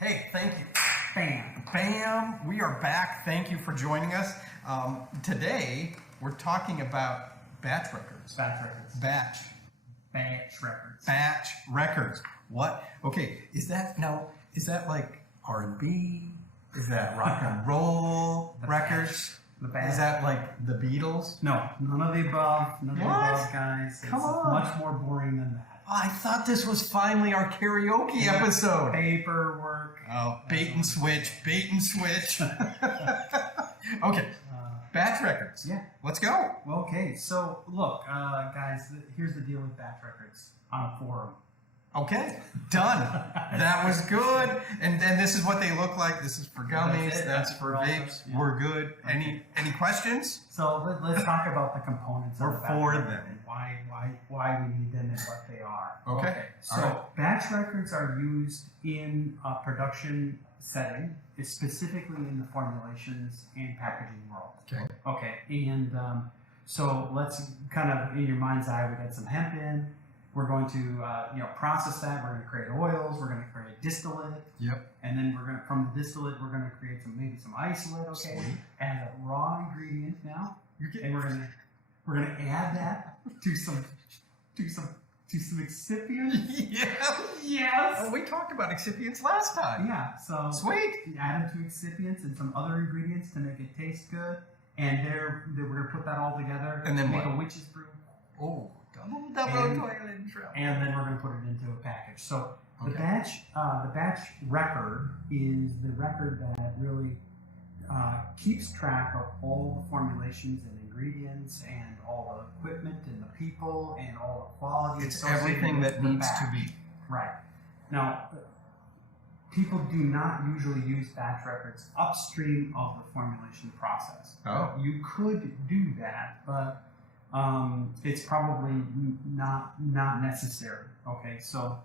Hey, thank you. Bam. Bam. We are back. Thank you for joining us. Today, we're talking about batch records. Batch records. Batch. Batch records. Batch records. What? Okay, is that like R&B? Is that rock and roll records? The batch. Is that like the Beatles? No, none of the above. None of the above, guys. Come on. Much more boring than that. I thought this was finally our karaoke episode. Paperwork. Oh, bait and switch. Okay, batch records. Yeah. Let's go. Okay, so look, guys, here's the deal with batch records on a forum. Okay, done. That was good. And then this is what they look like. This is for gummies. That's for vapes. Yeah. We're good. Okay. Any questions? So let's talk about the components We're of the for batch record them. and why we need them and what they are. Okay. So All right. batch records are used in a production setting, specifically in the formulations and packaging world. Okay. Okay, and so let's kind of, in your mind's eye, we got some hemp in. We're going to process that. We're going to create oils. We're going to create distillate. Yep. And then from the distillate, we're going to create maybe some isolate. Okay. Sweet. As a raw ingredient now, You're getting. and we're gonna add that to some excipient. Yeah. Yes. Oh, we talked about excipients last time. Yeah. So Sweet. you add them to excipients and some other ingredients to make it taste good, and we're gonna put that all together And then make what? a witch's brew. Oh, double And- toilet intro. And then we're going to put it into a package. So the Okay. batch record is the record that really keeps track of all the formulations and ingredients and all the equipment and the people and all the quality. It's associated everything with that the needs to batch. be. Right. Now, people do not usually use batch records upstream of the formulation process. Oh. You could do that, but it's probably not necessary. Okay, so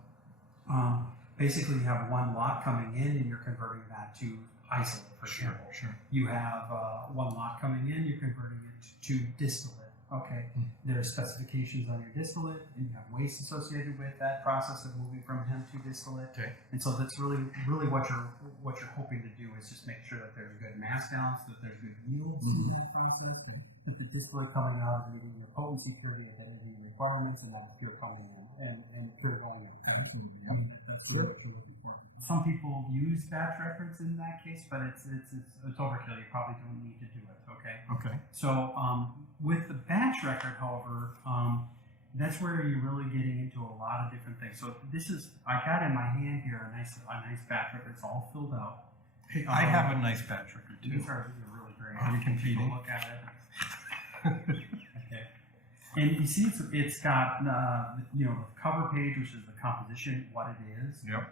basically you have one lot coming in and you're converting that to isolate, for example. Sure. You have one lot coming in, you're converting it to distillate. Okay, there are specifications on your distillate, and you have waste associated with that process of moving from hemp to distillate. Okay. And so that's really what you're hoping to do is just make sure that there's good mass balance, that there's good yields in that process, that the distillate coming out is meeting your potency, purity, identity requirements, and that pure coming in and pure going in. I mean, that's really what you're looking for. Some people use batch records in that case, but it's overkill. You probably don't need to do it. Okay. Okay. So with the batch record, however, that's where you're really getting into a lot of different things. So I got in my hand here a nice batch record. It's all filled out. Hey, I have a nice batch record too. These are really great. Are we competing? Take a look at it. Okay. And you see, it's got the cover page, which is the composition, what it is. Yep.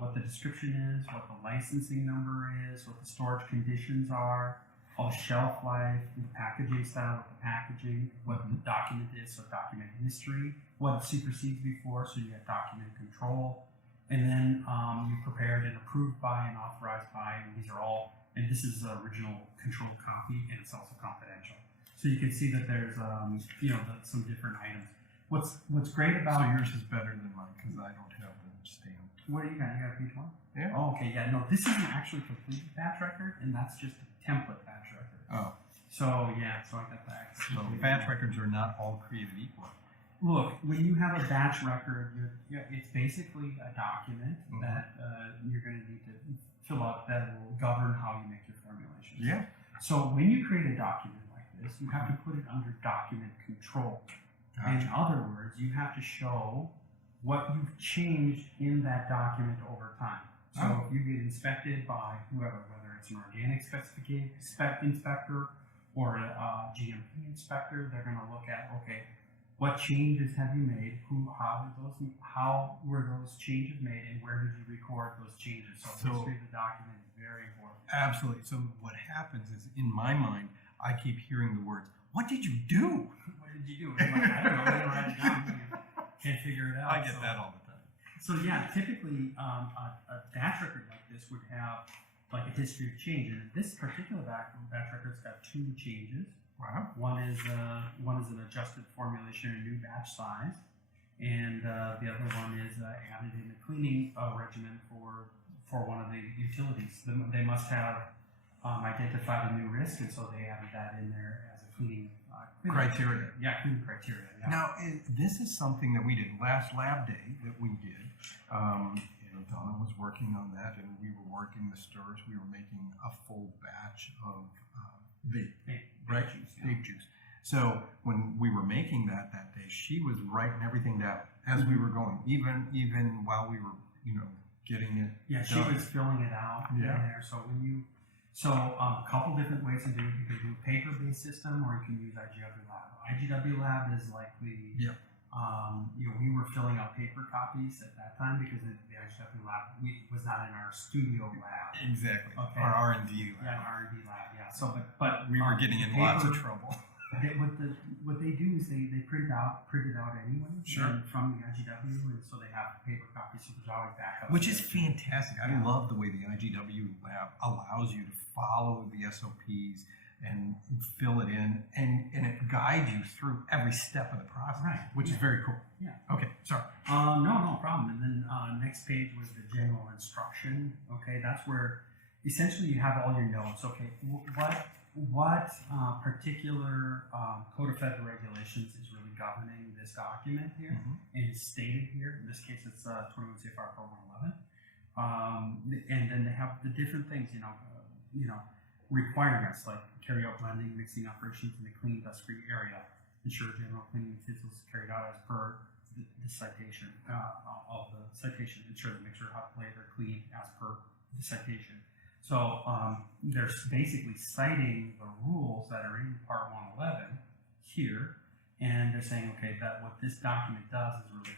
What the description is, what the licensing number is, what the storage conditions are, all the shelf life, the packaging style with the packaging, what the document is, so document history, what it supersedes before, so you got document control, and then you prepared and approved by and authorized by, and these are all, and this is the original controlled copy, and it's also confidential. So you can see that there's some different items. What's great about So yours is better than mine because I don't have the stamp. What do you got? You got a page one? Yeah. Oh, okay. Yeah. No, this isn't actually a complete batch record, and that's just a template batch record. Oh. So yeah. So I got that. So batch records are not all created equal. Look, when you have a batch record, it's basically a document that you're going to need to fill out that will govern how you make your formulations. Yeah. So when you create a document like this, you have to put it under document control. In other words, you have to show what you've changed in that document over time. So if you get inspected by whoever, whether it's an organic inspector or a GMP inspector, they're going to look at, okay, what changes have you made? How were those changes made, and where did you record those changes? So the history of the document is very important. Absolutely. So what happens is, in my mind, I keep hearing the words, "What did you do?" What did you do? I'm like, I don't know. I didn't write it down. Can't figure it out. I get that all the time. So yeah, typically a batch record like this would have like a history of change. And this particular batch record's got 2 changes. Wow. One is an adjusted formulation, a new batch size, and the other one is added in a cleaning regimen for for one of the utilities. They must have identified a new risk, and so they added that in there as a cleaning Criteria. Yeah, cleaning criteria. Yeah. Now, this is something that we did last lab day that we did. Donna was working on that, and we were working the stirrers. We were making a full batch of vape juice. Vape juice. So when we were making that day, she was writing everything down as we were going, even while we were, getting it. Yeah, she was filling it out in there. So a couple different ways to do it. You can do a paper-based system, or you can use IGW Lab. IGW Lab is like we were filling out paper copies at that time because the IGW Lab was not in our studio lab. Exactly. Okay. Our R&D lab. Yeah, R&D lab. Yeah. So, but we were getting in lots of trouble. What they do is they print it out anyway. Sure. From the IGW, and so they have paper copies, so there's always backup. Which is fantastic. I love the way the IGW lab allows you to follow the SOPs and fill it in, and it guides you through every step of the process, which is very cool. Yeah. Okay, sorry. No problem. And then next page was the general instruction. Okay, that's where essentially you have all your notes. Okay, what particular Code of Federal Regulations is really governing this document here, and it's stated here. In this case, it's 21 CFR 4111. And then they have the different things, requirements like carry out blending, mixing operations in a clean, dust-free area. Ensure general cleaning utensils is carried out as per the citation of the citation. Ensure the mixer, hot plate are clean as per the citation. So they're basically citing the rules that are in Part 111 here, and they're saying, okay, that what this document does is really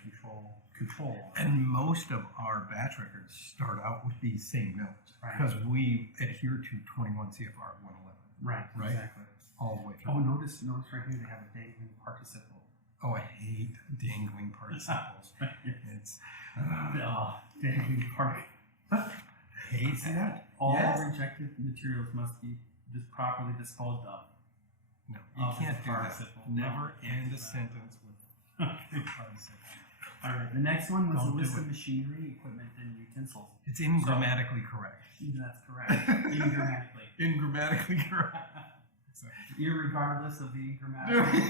control. And most of our batch records start out with these same notes because we adhere to 21 CFR 111. Right, exactly. All the way through. Oh, notice right here they have a dangling participle. Oh, I hate dangling participles. It's dangling participle. Hate that. All rejected materials must be properly disposed of. No, you can't do that. Never end a sentence with participle. All right, the next one was a list of machinery, equipment, and utensils. It's ingrammatically correct. That's correct. Ingrammatically. Ingrammatically correct. Irregardless of the ingrammatically.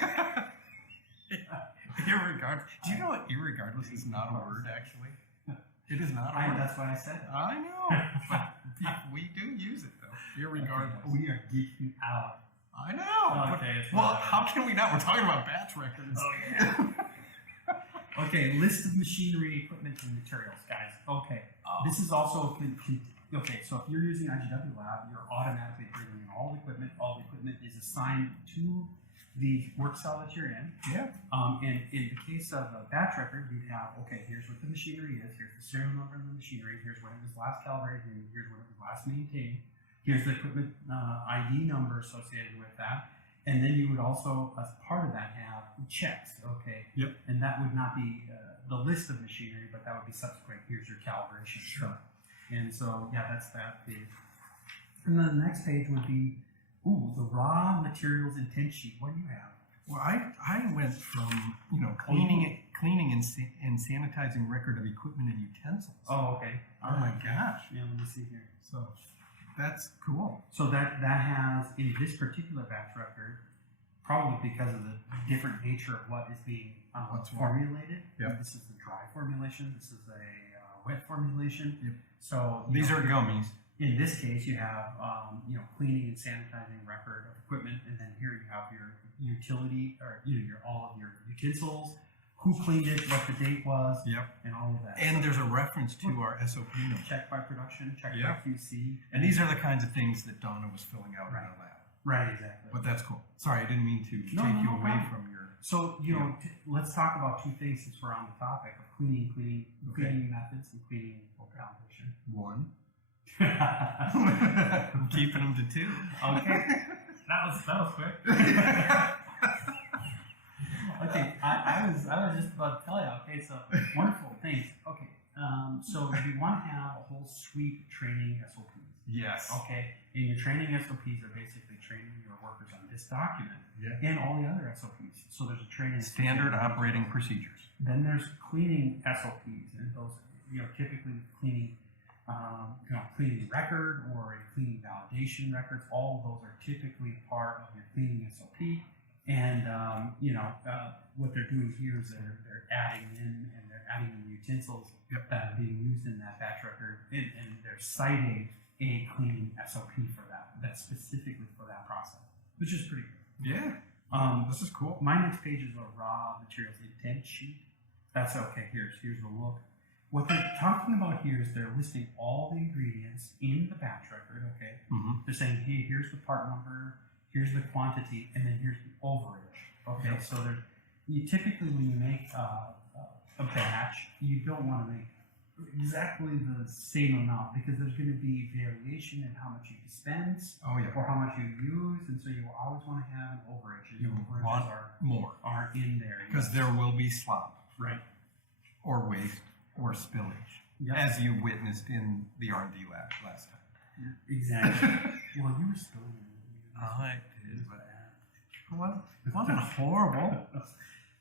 Irregardless. Do you know what irregardless is not a word, actually? It is not a word. That's why I said it. I know. But we do use it, though. Irregardless. Okay, we are geeking out. I know. Okay. Well, how can we not? We're talking about batch records. Oh, yeah. Okay, list of machinery, equipment, and materials, guys. Okay. This is also... Okay, so if you're using IGW Lab, you're automatically bringing in all the equipment. All the equipment is assigned to the work cell that you're in. Yeah. And in the case of a batch record, you'd have, okay, here's what the machinery is. Here's the serial number of the machinery. Here's when it was last calibrated. And here's when it was last maintained. Here's the equipment ID number associated with that. And then you would also, as part of that, have checks. Okay. Yep. And that would not be the list of machinery, but that would be subsequent. Here's your calibration. Sure. And so, yeah, that's that page. And then the next page would be, the raw materials intent sheet. What do you have? Well, I went from, cleaning and sanitizing record of equipment and utensils. Oh, okay. Oh my gosh. Yeah, let me see here. So that's cool. So that has, in this particular batch record, probably because of the different nature of what is being formulated. Yep. This is the dry formulation. This is a wet formulation. Yep. So these are gummies. In this case, you have cleaning and sanitizing record of equipment, and then here you have your utility, or all of your utensils, who cleaned it, what the date was, and all of that. And there's a reference to our SOP number. Checked by production, checked by QC. And these are the kinds of things that Donna was filling out in the lab. Right, exactly. But that's cool. Sorry, I didn't mean to take you away from your... So, let's talk about two things since we're on the topic of cleaning methods and cleaning calibration. One. I'm keeping them to two. Okay. That was quick. Okay, I was just about to tell you. Okay, so wonderful. Thanks. Okay, so we want to have a whole suite of training SOPs. Yes. Okay, and your training SOPs are basically training your workers on this document and all the other SOPs. So there's a training standard operating procedures. Then there's cleaning SOPs, and those typically cleaning cleaning record or a cleaning validation records. All of those are typically part of your cleaning SOP. And what they're doing here is they're adding in utensils that are being used in that batch record, and they're citing a cleaning SOP for that's specifically for that process, which is pretty good. Yeah. This is cool. My next page is a raw materials intent sheet. That's okay. Here's the look. What they're talking about here is they're listing all the ingredients in the batch record. Okay. Mm-hmm. They're saying, hey, here's the part number, here's the quantity, and then here's the overage. Okay. Yep. So you typically when you make a batch, you don't want to make exactly the same amount because there's going to be variation in how much you dispense or how much you use, and so you always want to have an overage. And You overages want more are in there because there will be slop, right, or waste, or spillage, as you witnessed in the R&D lab last time. Exactly. Well, you were spilling. I did, but it wasn't horrible.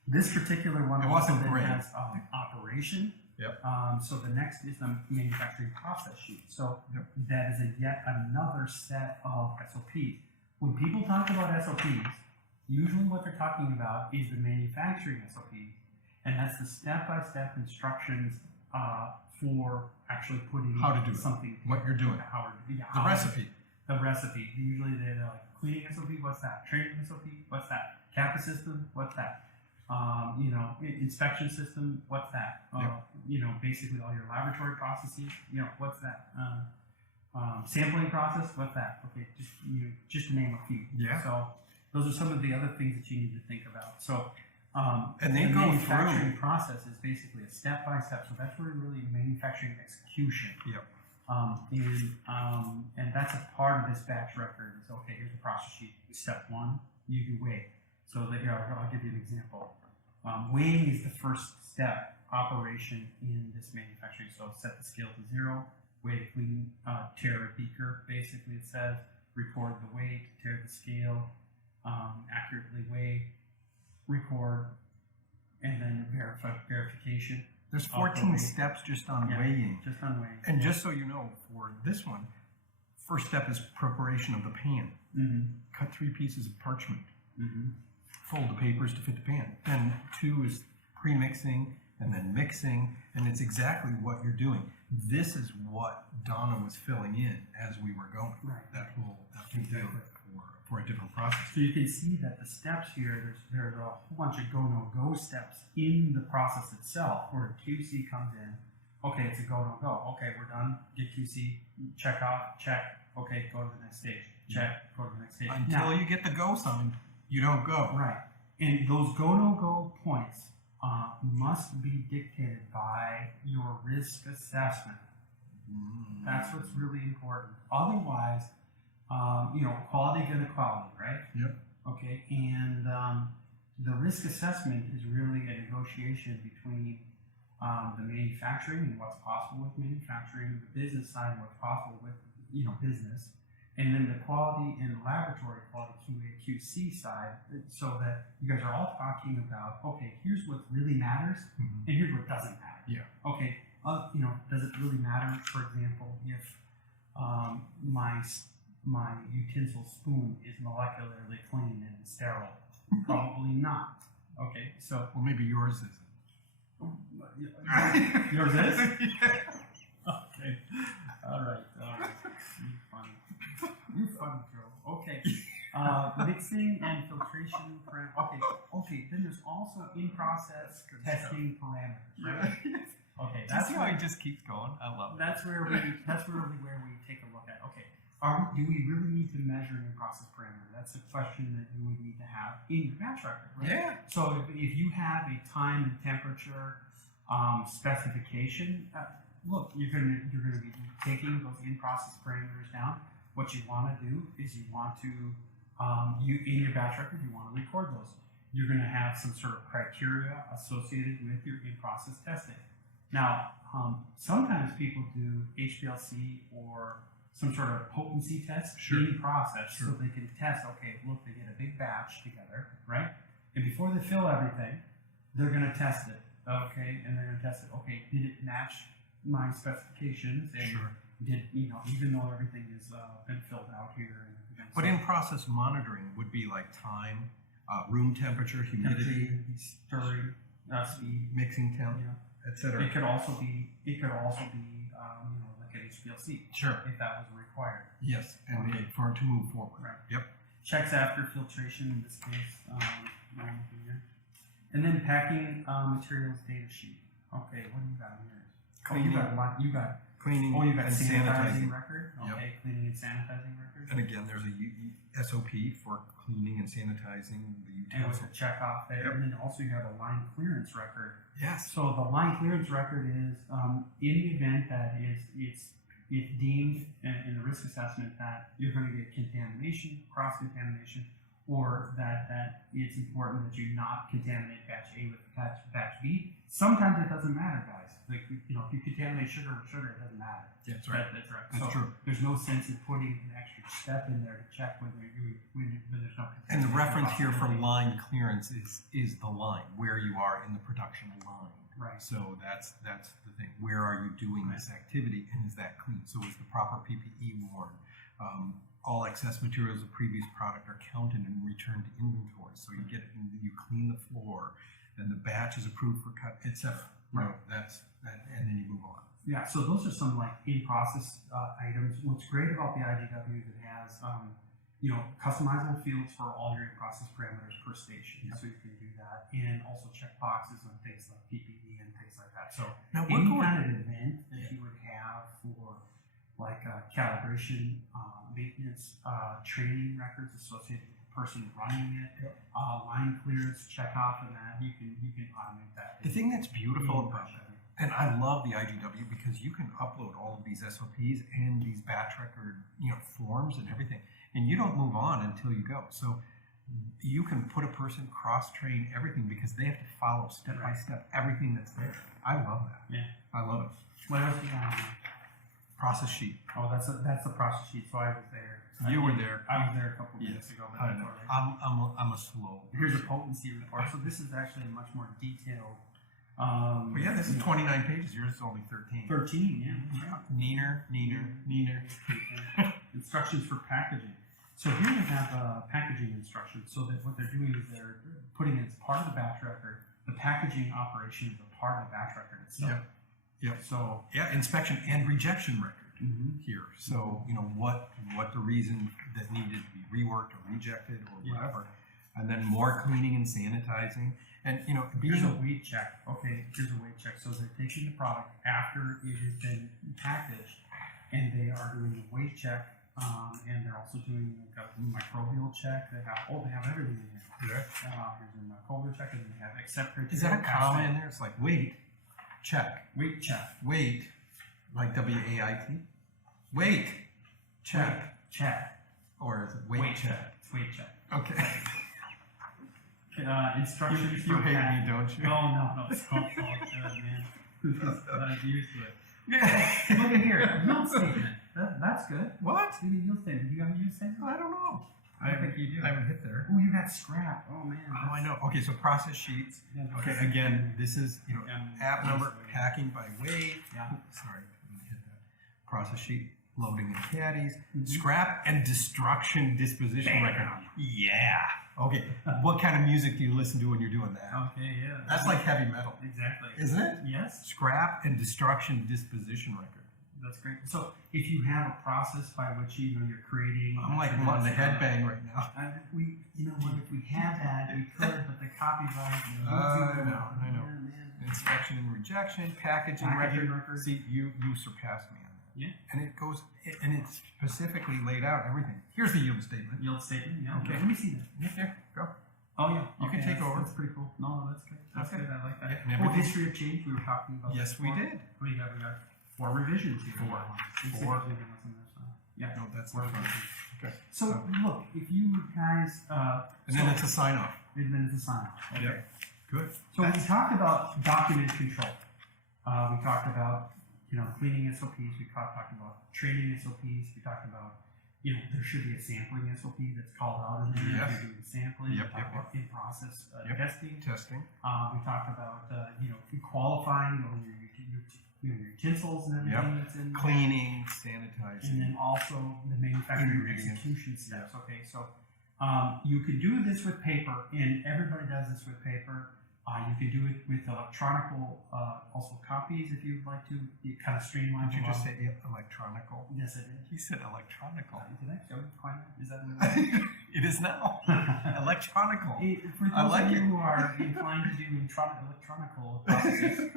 This particular one it wasn't great. Has operation. Yep. So the next is the manufacturing process sheet. So that is yet another set of SOPs. When people talk about SOPs, usually what they're talking about is the manufacturing SOP, and that's the step-by-step instructions for actually putting how to do something. What you're doing. The recipe. The recipe. Usually they're like cleaning SOP. What's that? Training SOP. What's that? CAPA system. What's that? Inspection system, what's that? Basically all your laboratory processes, what's that? Sampling process, what's that? Okay, just to name a few. Yeah. So those are some of the other things that you need to think about. So, and they the go manufacturing through. process is basically a step-by-step. So that's where really manufacturing execution. Yep. And that's a part of this batch record. Is okay. Here's the process sheet. Step one, you do weigh. So here, I'll give you an example. Weighing is the first step operation in this manufacturing. So set the scale to 0, weigh the clean, tear a beaker, basically it says, record the weight, tear the scale, accurately weigh, record, and then verification. There's 14 steps just on weighing. Just on weighing. And just so you know, for this one, first step is preparation of the pan. Mm-hmm. Cut 3 pieces of parchment. Mm-hmm. Fold the papers to fit the pan. Then 2 is pre-mixing and then mixing, and it's exactly what you're doing. This is what Donna was filling in as we were going. Right. That whole deal for a different process. So you can see that the steps here, there's a whole bunch of go-no-go steps in the process itself where QC comes in. Okay, it's a go-no-go. Okay, we're done. Get QC, check off, check. Okay, go to the next stage. Check, go to the next stage. Until you get the go sign, you don't go. Right. And those go-no-go points must be dictated by your risk assessment. That's what's really important. Otherwise, quality good equality, right? Yep. Okay, and the risk assessment is really a negotiation between the manufacturing and what's possible with manufacturing, the business side and what's possible with business, and then the quality and laboratory quality QA QC side, so that you guys are all talking about, okay, here's what really matters, and here's what doesn't matter. Yeah. Okay, does it really matter, for example, if my utensil spoon is molecularly clean and sterile? Probably not. Okay, so well, maybe yours isn't. Yours is? Yeah. Okay. All right. You funny, Joe. Okay. Mixing and filtration. Okay. Then there's also in-process testing parameters, right? Okay. That's how he just keeps going. I love it. That's where we take a look at. Okay. Do we really need to measure an in-process parameter? That's a question that you would need to have in your batch record, right? Yeah. So if you have a time and temperature specification, look, you're going to be taking those in-process parameters down. What you want to do is you want to, in your batch record, you want to record those. You're going to have some sort of criteria associated with your in-process testing. Now, sometimes people do HPLC or some sort of potency test in process so they can test, okay, look, they get a big batch together, right? And before they fill everything, they're going to test it, okay? And they're going to test it, okay, did it match my specifications and Sure. did, even though everything has been filled out here. And But in process monitoring would be like time, room temperature, humidity, stirring, speed, mixing temp, etc. It could also be, like an HPLC. Sure. If that was required. Yes, and for it to move forward. Right. Yep. Checks after filtration in this case. And then packing materials data sheet. Okay, what do you got here? Cleaning. You got Cleaning you got and sanitizing sanitizing. record. Yep. Okay, cleaning and sanitizing record. And again, there's a SOP for cleaning and sanitizing the And with utensils. a check off there. Yep. And then also you have a line clearance record. Yes. So the line clearance record is in the event that it's deemed in the risk assessment that you're going to get contamination, cross contamination, or that it's important that you not contaminate batch A with batch B. Sometimes it doesn't matter, guys. Like, if you contaminate sugar with sugar, it doesn't matter. That's right. That's right. That's so true. There's no sense in putting an extra step in there to check when there's no contamination. And the reference here for line clearance is the line, where you are in the production line. Right. So that's the thing. Where are you doing this activity, and is that clean? So is the proper PPE worn? All excess materials of previous product are counted and returned to inventory. So you get it, and you clean the floor, and the batch is approved for cut, etc. Right. That's that, and then you move on. Yeah, so those are some like in-process items. What's great about the IGW is it has, customizable fields for all your in-process parameters per station. Yep. So you can do that, and also check boxes on things like PPE and things like that. So Now, any kind of event that you would have for like calibration, maintenance, training records associated with the person running it, line clearance, check off, and that you can automate that. The thing that's beautiful about that, and I love the IGW because you can upload all of these SOPs and these batch record, forms and everything, and you don't move on until you go. So you can put a person cross-train everything because they have to follow step by step everything that's there. I love that. Yeah, I love it. what else you got? Process sheet. Oh, that's the process sheet. So I was there. You were there. I was there a couple minutes ago. But I know. I'm a slow. Here's a potency report. So this is actually a much more detailed. Well, yeah, this is 29 pages. Yours is only 13. 13, yeah. Neener. Instructions for packaging. So here we have packaging instructions. So that what they're doing is they're putting it as part of the batch record. The packaging operation is a part of the batch record itself. Yep. So Inspection and rejection record mhm. here. So what the reason that needed to be reworked or rejected or whatever, and then more cleaning and sanitizing. And here's a weight check. Okay, here's a weight check. So they're taking the product after it has been packaged, and they are doing a weight check, and they're also doing a microbial check. They have everything in here. Yeah. Here's a microbial check, and then they have accept criteria. Is that a comma in there? It's like weight check. Weight check. Weight, like WAIT. Weight check. Check. Or is it weight check? It's weight check. Okay. Instructions You for hate packaging. me, don't you? No. It's all good, man. I'm used to it. Yeah. Look at here. Yield statement. That's good. What? Do you yield statement? Do you have a yield statement? I don't know. I think you do. I haven't hit there. Oh, you got scrap. Oh, man. Oh, I know. Okay, so process sheets. Okay, again, this is app number, packing by weight. Yeah. Sorry, didn't hit that. Process sheet, loading in caddies, scrap and destruction disposition record. Yeah. Okay. What kind of music do you listen to when you're doing that? Okay, yeah. That's like heavy metal, Exactly. isn't it? Yes. Scrap and destruction disposition record. That's great. So if you have a process by which you're creating, I'm like wanting a headbang right now. If we had that, we could, but the copyright. I know. Yeah, man. Inspection and rejection, packaging record. See, you surpassed me on that. Yeah. And it goes, and it's specifically laid out everything. Here's the yield statement. Yield statement. Yeah. Okay. Let me see that. Yeah, there, go. Oh yeah. You can take over. That's pretty cool. No, that's good. That's Okay. good. I like that. Yeah, and Oh, everything- history of change. We were talking about. Yes, that we before. did. We got 4 revisions here. Four. Yeah. No, that's Four the front. revisions. Okay. So look, if you guys, And then it's a sign off. then it's a sign off. Okay. Yep. Good. So we talked about document control. We talked about cleaning SOPs. We talked about training SOPs. We talked about there should be a sampling SOP that's called out in there. Yes. If you're doing sampling. Yep, We talked yep, about in-process Yep. testing. Testing. We talked about qualifying. We your utensils and everything that's in there. Cleaning, sanitizing. And then also the manufacturing execution steps. Okay, so you could do this with paper, and everybody does this with paper. You can do it with electronical also copies if you'd like to. It kind of streamlines. Did you just say electronical? Yes, I did. He said electronical. Did I? Is that It is now. Electronical. For those of you who are inclined to do electronical processes.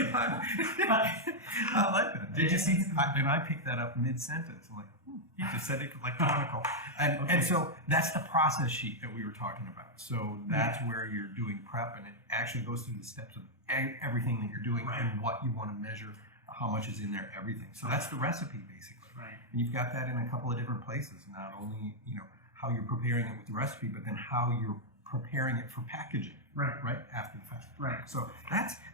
I like that. Did you see? And I picked that up mid-sentence. I'm like, he just said electronical. And so that's the process sheet that we were talking about. So that's where you're doing prep, and it actually goes through the steps of everything that you're doing and what you want to measure, how much is in there, everything. So that's the recipe, basically. Right. And you've got that in a couple of different places. Not only, how you're preparing it with the recipe, but then how you're preparing it for packaging. Right after the fact. Right. So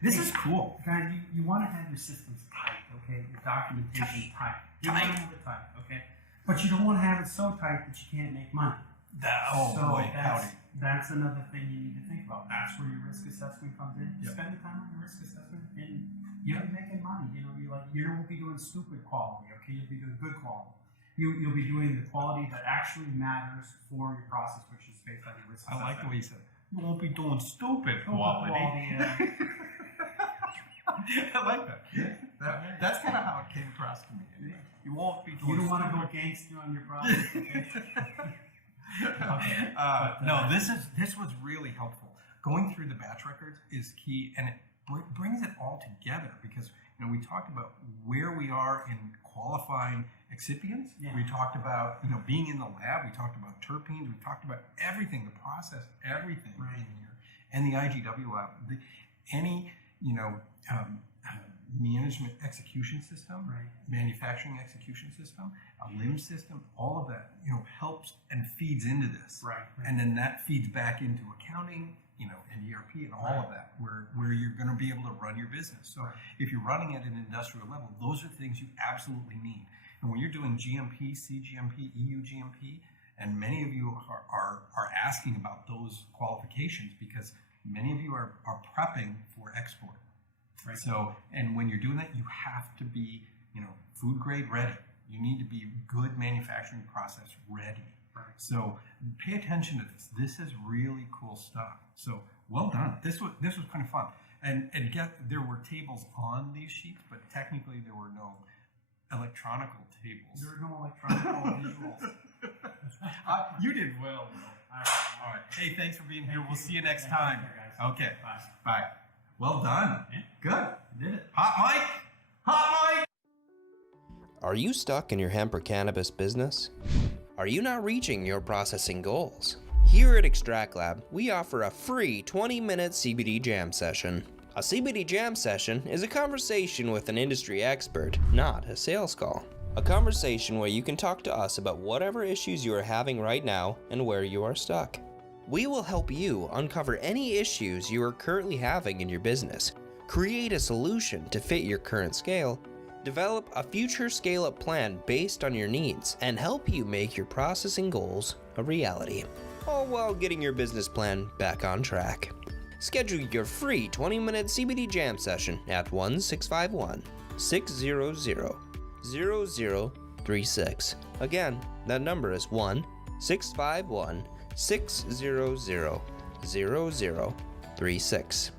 this is cool. Guys, you want to have your systems tight, okay? Your documentation tight. You want to have it tight, okay? But you don't want to have it so tight that you can't make money. That's another thing you need to think about. That's where your risk assessment comes in. Yep. Spend the time on your risk assessment, and you'll be making money. You won't be doing stupid quality, okay? You'll be doing good quality. You'll be doing the quality that actually matters for your process, which is based on your risk assessment. I like the way you said it. You won't be doing stupid quality. I like that. That's kind of how it came across to me. You won't be doing. You don't want to go gangster on your process, okay? No, this was really helpful. Going through the batch records is key, and it brings it all together because we talked about where we are in qualifying excipients. Yeah. We talked about being in the lab. We talked about terpenes. We talked about everything, the process, everything in here, and the IGW lab. Any management execution system, manufacturing execution system, a LIM system, all of that helps and feeds into this. Right. And then that feeds back into accounting, and ERP and all of that, where you're going to be able to run your business. So if you're running at an industrial level, those are things you absolutely need. And when you're doing GMP, CGMP, EU GMP, and many of you are asking about those qualifications because many of you are prepping for export. Right. So, and when you're doing that, you have to be, food grade ready. You need to be good manufacturing process ready. Right. So pay attention to this. This is really cool stuff. So well done. This was kind of fun. And there were tables on these sheets, but technically there were no electronical tables. There were no electronical visuals. You did well. All right. Hey, thanks for being here. We'll see you next time. Okay. Bye. Well done. Yeah. Good. Did it. Hot mic. Hot mic. Are you stuck in your hemp or cannabis business? Are you not reaching your processing goals? Here at Extract Lab, we offer a free 20-minute CBD jam session. A CBD jam session is a conversation with an industry expert, not a sales call. A conversation where you can talk to us about whatever issues you are having right now and where you are stuck. We will help you uncover any issues you are currently having in your business, create a solution to fit your current scale, develop a future scale-up plan based on your needs, and help you make your processing goals a reality, all while getting your business plan back on track. Schedule your free 20-minute CBD jam session at 1-651-600-0036. Again, that number is 1-651-600-0036.